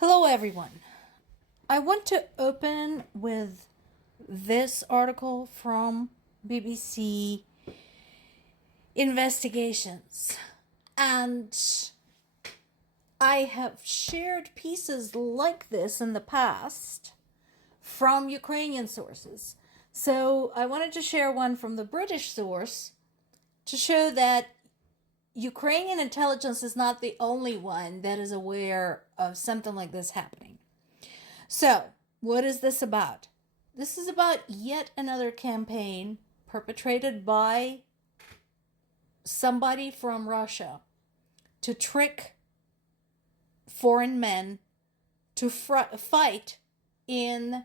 Hello, everyone. I want to open with this article from BBC Investigations. And I have shared pieces like this in the past from Ukrainian sources. So I wanted to share one from the British source to show that Ukrainian intelligence is not the only one that is aware of something like this happening. So, what is this about? This is about yet another campaign perpetrated by somebody from Russia to trick foreign men to fight in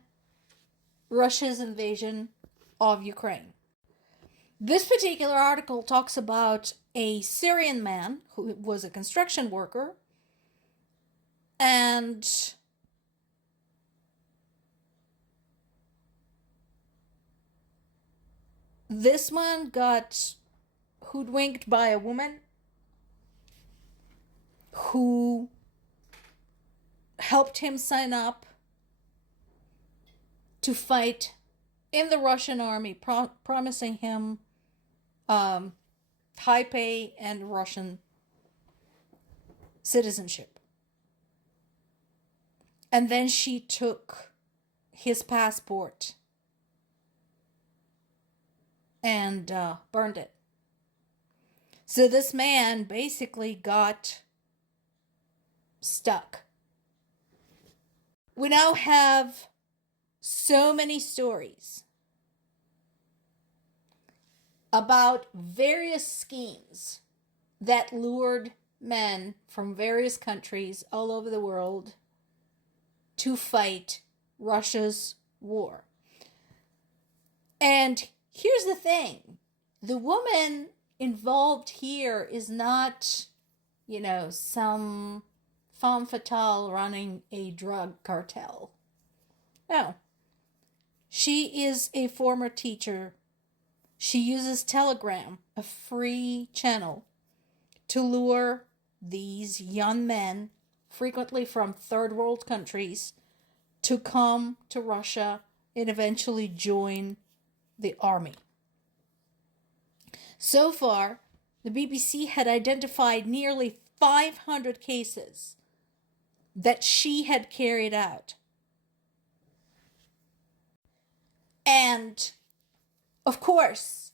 Russia's invasion of Ukraine. This particular article talks about a Syrian man who was a construction worker, and this one got hoodwinked by a woman who helped him sign up to fight in the Russian army, promising him high pay and Russian citizenship. And then she took his passport and burned it. So this man basically got stuck. We now have so many stories about various schemes that lured men from various countries all over the world to fight Russia's war. And here's the thing. The woman involved here is not, some femme fatale running a drug cartel. No. She is a former teacher. She uses Telegram, a free channel, to lure these young men, frequently from third world countries, to come to Russia and eventually join the army. So far, the BBC had identified nearly 500 cases that she had carried out. And, of course,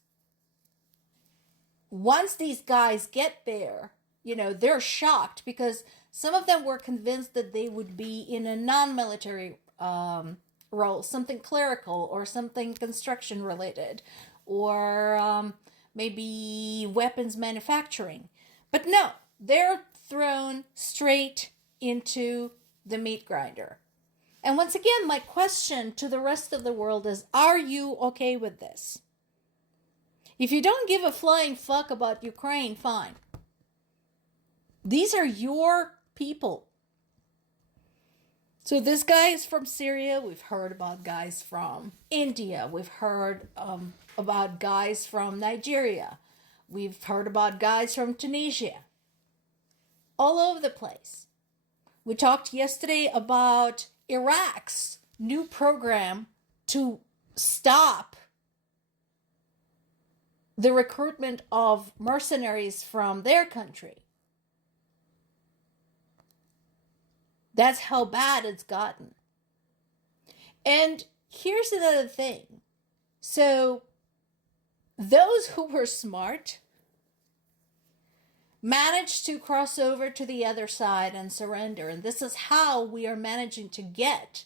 once these guys get there, they're shocked because some of them were convinced that they would be in a non-military role, something clerical or something construction related, or maybe weapons manufacturing. But no, they're thrown straight into the meat grinder. And once again, my question to the rest of the world is, are you okay with this? If you don't give a flying fuck about Ukraine, fine. These are your people. So this guy is from Syria. We've heard about guys from India. We've heard about guys from Nigeria. We've heard about guys from Tunisia. All over the place. We talked yesterday about Iraq's new program to stop the recruitment of mercenaries from their country. That's how bad it's gotten. And here's another thing. So, those who were smart managed to cross over to the other side and surrender. And this is how we are managing to get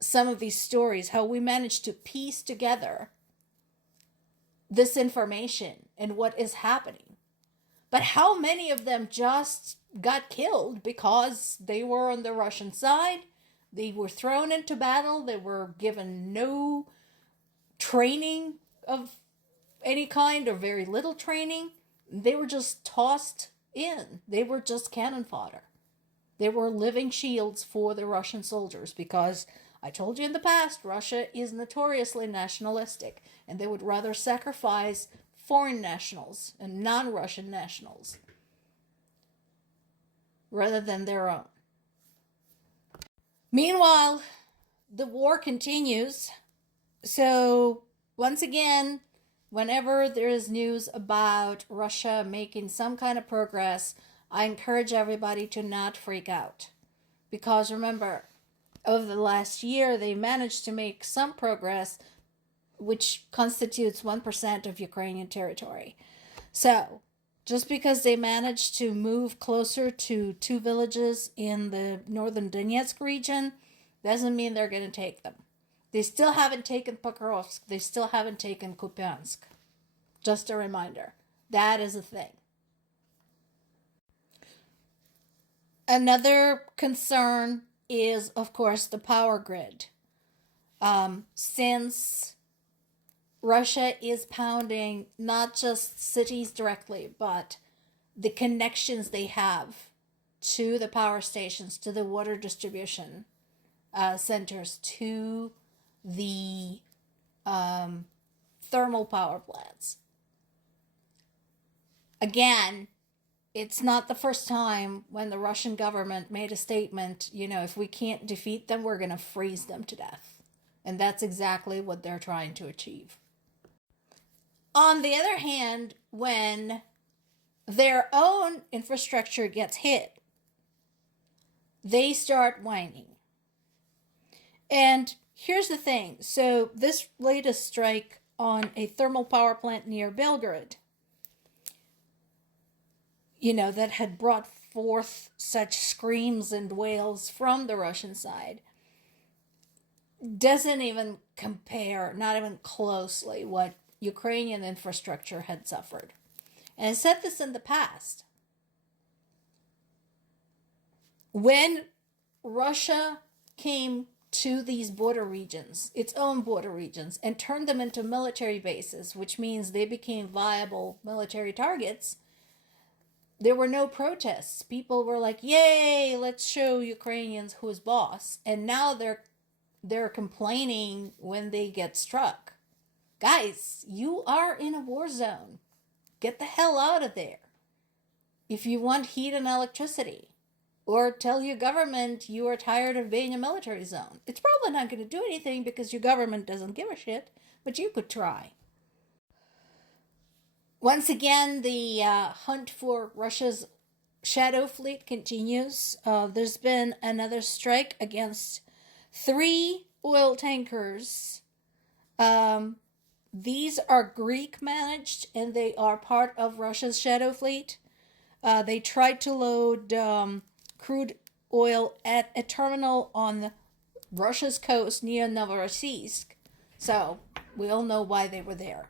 some of these stories, how we managed to piece together this information and what is happening. But how many of them just got killed because they were on the Russian side? They were thrown into battle. They were given no training of any kind or very little training. They were just tossed in. They were just cannon fodder. They were living shields for the Russian soldiers because I told you in the past, Russia is notoriously nationalistic, and they would rather sacrifice foreign nationals and non-Russian nationals rather than their own. Meanwhile, the war continues. So, once again, whenever there is news about Russia making some kind of progress, I encourage everybody to not freak out. Because remember, over the last year, they managed to make some progress, which constitutes 1% of Ukrainian territory. So, just because they managed to move closer to two villages in the northern Donetsk region doesn't mean they're going to take them. They still haven't taken Pokrovsk. They still haven't taken Kupiansk. Just a reminder. That is a thing. Another concern is, of course, the power grid. Since Russia is pounding not just cities directly, but the connections they have to the power stations, to the water distribution centers, to the thermal power plants. Again, it's not the first time when the Russian government made a statement, if we can't defeat them, we're going to freeze them to death. And that's exactly what they're trying to achieve. On the other hand, when their own infrastructure gets hit, they start whining. And here's the thing. So this latest strike on a thermal power plant near Belgorod, that had brought forth such screams and wails from the Russian side, doesn't even compare, not even closely, what Ukrainian infrastructure had suffered. And I said this in the past. When Russia came to these border regions, its own border regions, and turned them into military bases, which means they became viable military targets, there were no protests. People were like, yay, let's show Ukrainians who's boss. And now they're complaining when they get struck. Guys, you are in a war zone. Get the hell out of there. If you want heat and electricity, or tell your government you are tired of being a military zone. It's probably not going to do anything because your government doesn't give a shit, but you could try. Once again, the hunt for Russia's shadow fleet continues. There's been another strike against 3 oil tankers. These are Greek managed and they are part of Russia's shadow fleet. They tried to load crude oil at a terminal on Russia's coast near Novorossiysk. So we all know why they were there.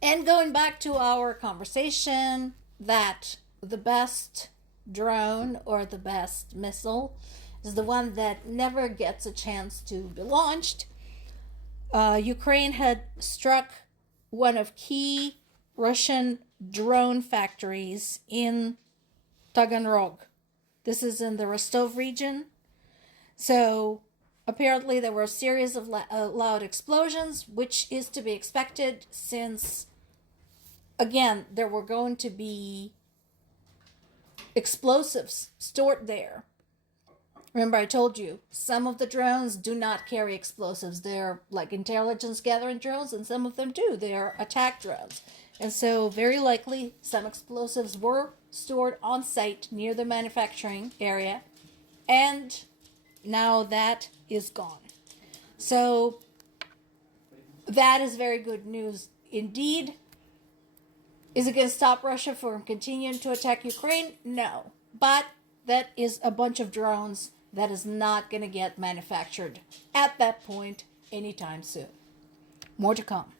And going back to our conversation that the best drone or the best missile is the one that never gets a chance to be launched. Ukraine had struck one of key Russian drone factories in Taganrog. This is in the Rostov region. So apparently there were a series of loud explosions, which is to be expected since, again, there were going to be explosives stored there. Remember, I told you, some of the drones do not carry explosives. They're like intelligence gathering drones, and some of them do. They are attack drones. And so, very likely, some explosives were stored on site near the manufacturing area, and now that is gone. So, that is very good news indeed. Is it going to stop Russia from continuing to attack Ukraine? No. But that is a bunch of drones that is not going to get manufactured at that point anytime soon. More to come.